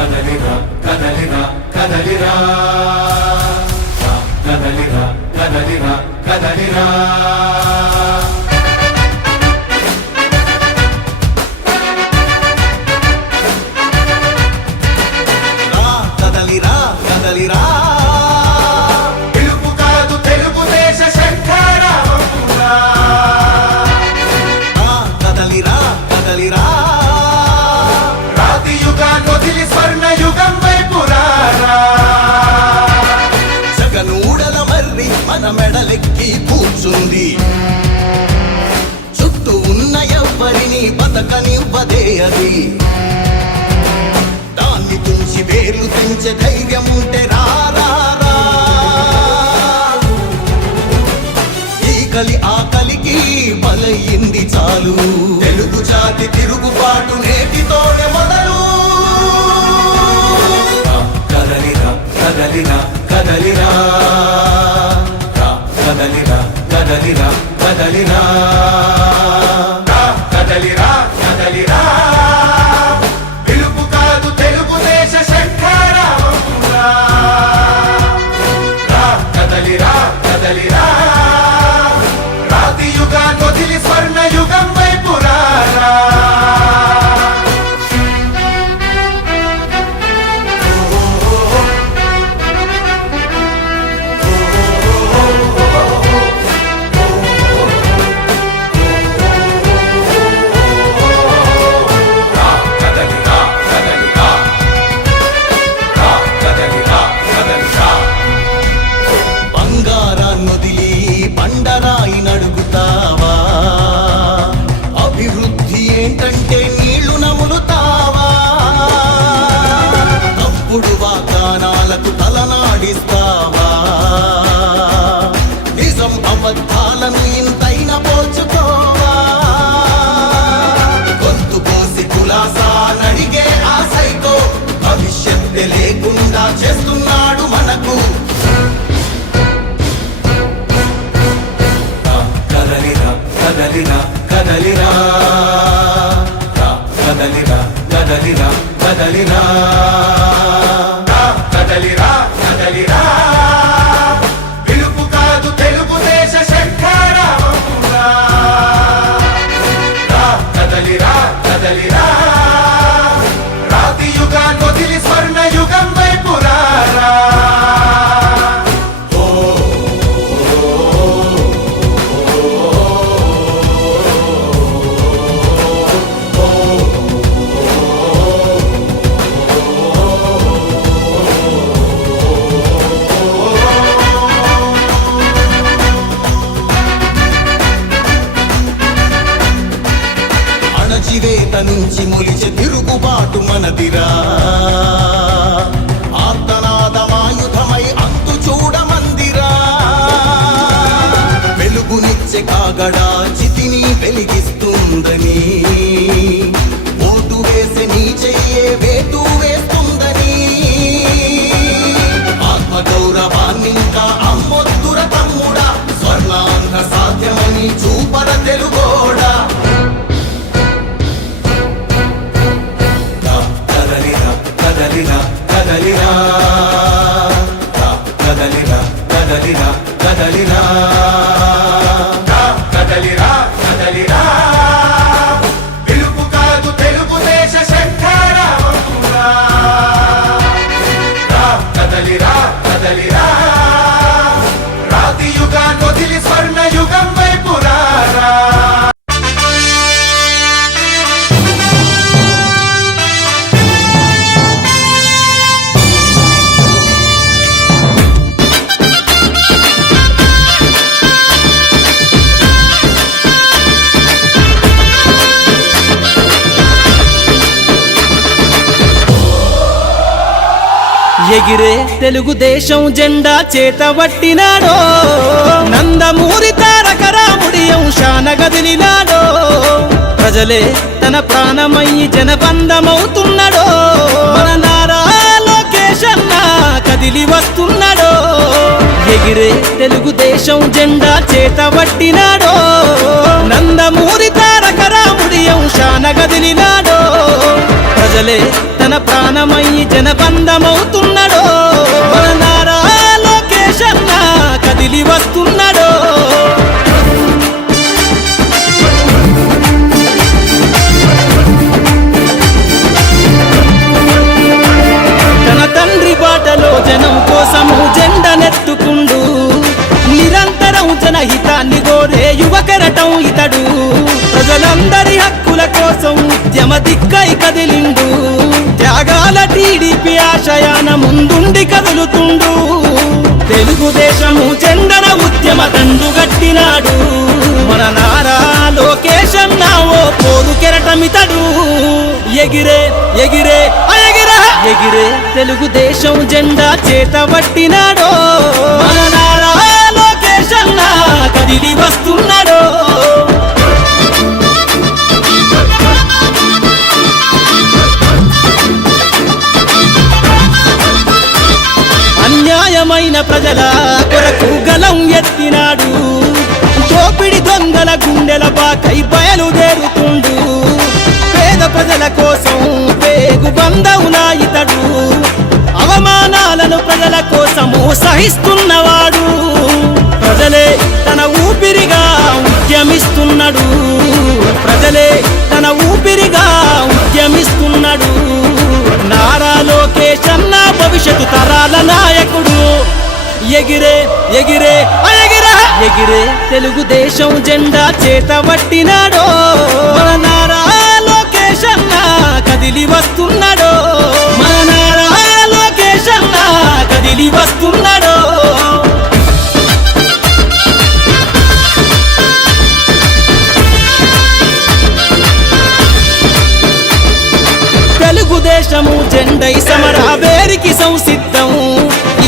కదలిరా కదలిరా కదలిరా కదలిరా కదలిరా కదలిరా కదలిరా కదలిరా పిలుపు కాదు తెలుగుదేశ శంఖారావమురా కదలిరా కదలిరా రాతి యుగాన్ని వదిలి స్వర్ణ యుగం వైపు రారా జగనూడల మర్రి మన మెడలెక్కి కూర్చుంది చుట్టూ ఉన్న ఎవ్వరిని బతకనివ్వదే అది దాన్ని తుంచి వేర్లు తుంచే ధైర్యం ఉంటే రారా ఈ కలి ఆకలికి బలయింది చాలు తెలుగు జాతి తిరుగుబాటు నేటితోనే మొదలు కదలిరా కదలిరా కదలిరా కదలిరా కదలిరా కదలిరా కదలిరా కదలిరా పిలుపు కాదు తెలుగుదేశ శంఖారావమురా కదలిరా కదలిరా రాతి యుగాన్ని వదిలి స్వర్ణ యుగం వైపు రారా బంగారాన్నొదిలి బండరాయి నడుగుతావా అభివృద్ధి ఏంటంటే నీళ్లు నములుతావా తప్పుడు వాగ్దానాలకు తలనాడిస్తావా నిజం అబద్ధాలను ఇంతైనా పోల్చుకోవా గొంతు కోసి కులాసా నడిగే ఆ సైకో భవిష్యత్తు లేకుండా చేస్తున్నాడు మనకు కదలిరా కదలిరా కదలిరా కదలిరా కదలిరా కదలిరా కదలిరా కదలిరా పిలుపు కాదు తెలుగుదేశ శంఖారావమురా కదలిరా కదలిరా రాతి యుగాన్ని వదిలి స్వర్ణ యుగం వైపు రారా అణచివేత నుంచి మొలిచే తిరుగుబాటు మనదిరా ఆర్తనాదమాయుధమై అంతు చూడమందిరా వెలుగునిచ్చే కాగడా చితిని వెలిగిస్తుందని ఓటు వేసే నీ చెయ్యే వేటు వేస్తుందని ఆత్మగౌరవాన్నింకా అమ్మొద్దుర తమ్ముడా స్వర్ణాంధ్ర సాధ్యమని చూపర తెలుగోడా కదలిరా కదలిరా కదలిరా కదలిరా కదలిరా కదలిరా కదలిరా కదలిరా పిలుపు కాదు తెలుగుదేశ శంఖారావమురా కదలిరా కదలిరా రాతి యుగాన్ని వదిలి స్వర్ణ యుగం వైపు రారా ఎగిరే తెలుగుదేశం జెండా చేతబట్టినాడో నందమూరి తారక రాముడి అంశాన గదిలినాడో ప్రజలే తన ప్రాణమయ్యి జనబంధమవుతున్నాడో మన నారా లోకేష్ అన్న కదిలి వస్తున్నాడో ఎగిరే తెలుగుదేశం జెండా చేతబట్టినాడో నందమూరి తారక రాముడి అంశాన గదిలినాడో ప్రజలే ప్రజలే తన ప్రాణమయ్యి జనబంధమవుతున్నాడో మన నారా లోకేష్ అన్న కదిలి వస్తున్నాడో. తన తండ్రి బాటలో జనం కోసము జెండనెత్తుకుండు, నిరంతరం జనహితాన్ని కోరే యువకెరటం ఇతడు. ప్రజలందరి హక్కుల కోసం ఉద్యమ దిక్కై కదిలిండు, త్యాగాల టీడీపీ ఆశయాన ముందుండి కదులుతుండు. తెలుగుదేశము జెండన ఉద్యమ దండుగట్టినాడు మన నారా లోకేష్ అన్న ఓ పోరు కెరటమితడు. ఎగిరే ఎగిరే ఎగిరే తెలుగుదేశం జెండా చేతబట్టినాడో మన నారా లోకేష్ అన్న కదిలి వస్తున్నాడో. అన్యాయమైన ప్రజల కొరకు గలం ఎత్తినాడు, దోపిడి దొంగల గుండెల బాకై బయలుదేరుతుండు. పేద ప్రజల కోసం పేగు బంధవులా ఇతడు, అవమానాలను ప్రజల కోసము సహిస్తున్నవాడు. ప్రజలే తన ఊపిరిగా ఉద్యమిస్తున్నాడు, ప్రజలే తన ఊపిరిగా ఉద్యమిస్తున్నాడు. నారా లోకేష్ అన్న భవిష్యత్తు తరాల నాయకుడు. ఎగిరే ఎగిరే ఎగిరే తెలుగుదేశం జెండా చేతబట్టినాడో మన నారా లోకేష్ అన్న కదిలి వస్తున్నాడో మన నారా లోకేష్ అన్న కదిలి వస్తున్నాడో. తెలుగుదేశము జెండై సమరావేరికి సంసిద్ధం,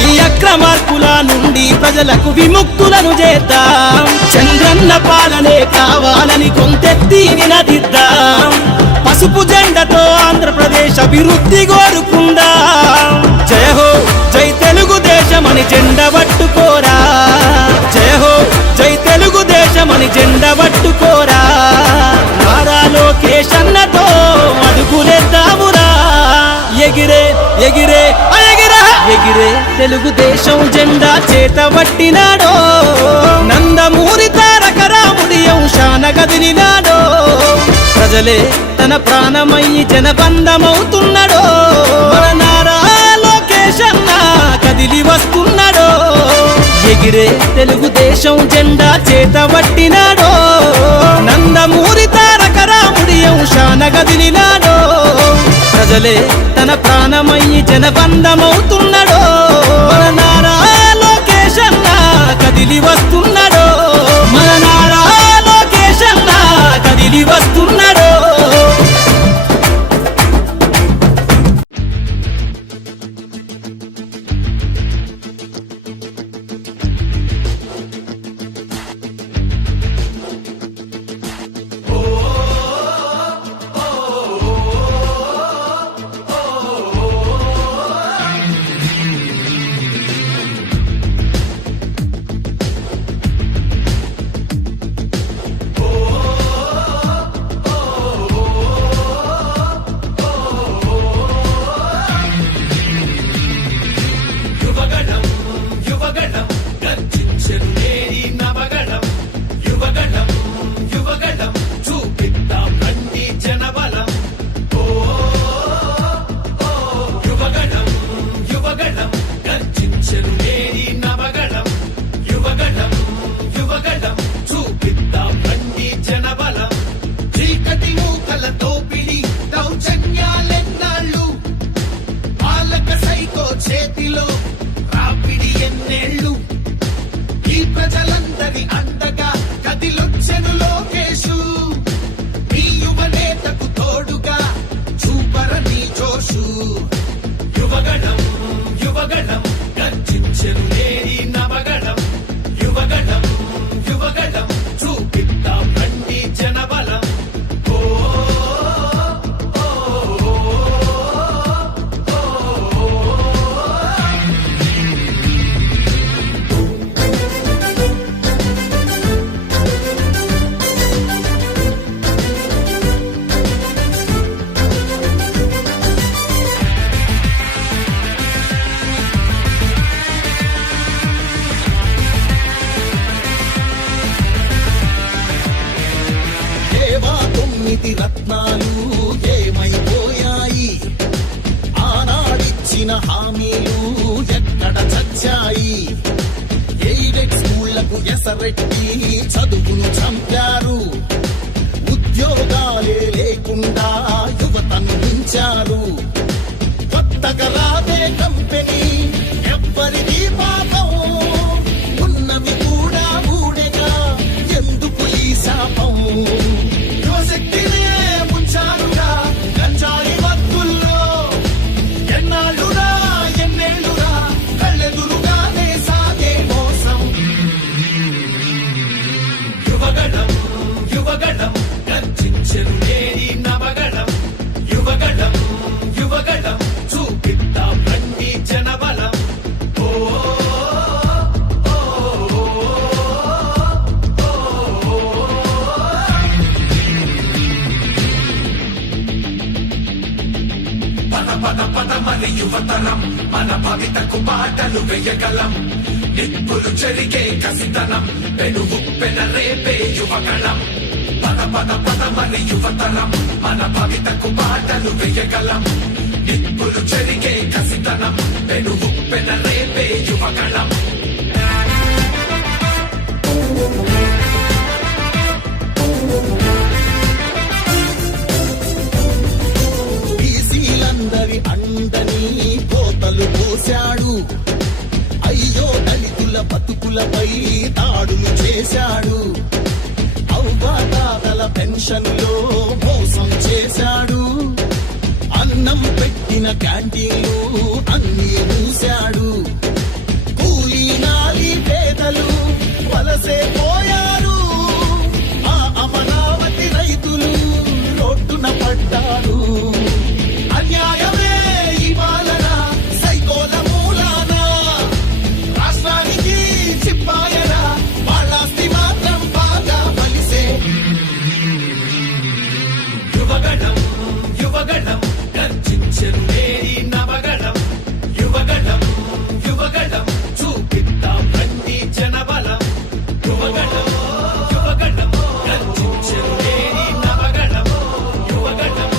ఈ అక్రమార్కుల నుండి ప్రజలకు విముక్తులను చేద్దాం. చంద్రన్న పాలనే కావాలని గొంతెత్తి నినదిద్దాం, పసుపు జెండతో ఆంధ్రప్రదేశ్ అభివృద్ధి కోరుకుందాం. జయ హో జై తెలుగుదేశమని జెండ పట్టుకోరా, జయ హో జై తెలుగుదేశమని జెండ పట్టుకోరా. నారా లోకేష్ అన్నతో అడుగులేద్దామురా. ఎగిరే ఎగిరే ఎగిరే తెలుగుదేశం జెండా చేతబట్టినాడో, నందమూరి తారక రాముడి అంశాన కదిలినాడో. ప్రజలే తన ప్రాణమయ్యి జనబంధమవుతున్నాడో మన నారా లోకేష్ అన్న కదిలి వస్తున్నాడో. ఎగిరే తెలుగుదేశం జెండా చేతబట్టినాడో, నందమూరి తారక రాముడి అంశాన కదిలినాడో. ప్రజలే తన ప్రాణమయ్యి జనబంధమవుతున్నాడో మన నారా లోకేష్ అన్న కదిలి వస్తున్నాడో మన నారా లోకేష్ అన్న కదిలి వస్తున్నాడో. పెట్టి చదువును చంపారు. ఉద్యోగాలే లేకుండా యువతను మించారు. కొత్తగా రాదే కంపెనీ ఎవ్వరిది పాపం, ఉన్నవి కూడా ఊడెగా ఎందుకు ఈ శాపం. యువశక్తినే ముంచారుగా గంజాయి మత్తుల్లో, ఎన్నాళ్ళురా ఎన్నేళ్ళురా కళ్ళెదురుగానే సాగే మోసం. యువగణం యువగణం గర్జించెను నేడి నవగణం. యువగణం యువగణం చూపిద్దాం రండి జనబలం. ఓ పద పద పదమని యువతరం మన భవితకు బాటలు వేయగలం. నిప్పులు చెరిగే కసితనం పెనుగు పెనరేపే యువగణం. పద పద పదమని యువతరం మన భవితకు బాటలు వేయగలం. నిప్పులు చెరిగే కసితనం పెనుగు పెనరేపే యువగణం. బీసీలందరి అండని కోతలు పోశాడు. అయ్యో దళితుల బతుకులపై దాడులు చేశాడు. అవ్వాతాతల పెన్షన్లో మోసం చేశాడు. అన్నం పెట్టిన క్యాంటీన్లు అన్నీ మూశాడు. కూలీ నాలి పేదలు వలసే పోయారు. ఆ అమరావతి రైతులు రోడ్డున పడ్డారు. అన్యాయమే ఈ పాలన సైకోల మూలాన, రాష్ట్రానికి చిప్పాయన వాళ్ళాస్తి మాత్రం బాగా బలిసే. యువగణం యువగణం గర్జించెను నేడి నవగణం. యువగణం యువగణం చూపిద్దాం రండి జనబలం. యువగణం యువగణం గర్జించెను నేడి నవగణం. యువగణం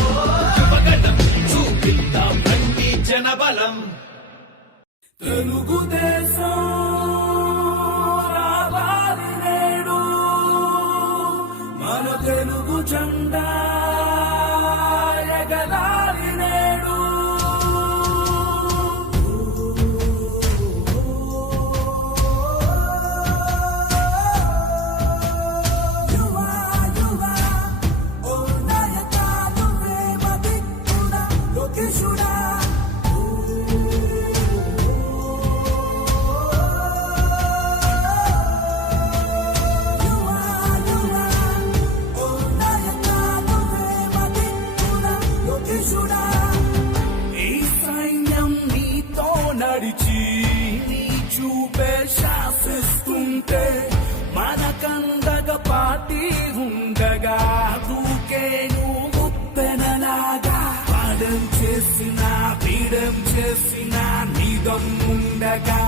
యువగణం చూపిద్దాం రండి జనబలం. తెలుగుదేశం రావాలి నేడు, మన తెలుగు జెండా ఎగరాలి నేడు. యువా యువా ఓ నాయకా నువ్వే మా దిక్కుడా లోకేశుడా. ఈ సైన్యం నీతో నడిచి నీ చూపే శాసిస్తుంటే, మనకందగా పార్టీ ఉండగా దూకేను ముప్పెనలాగా. పాడం చేసిన పీడం చేసిన నిదం ఉండగా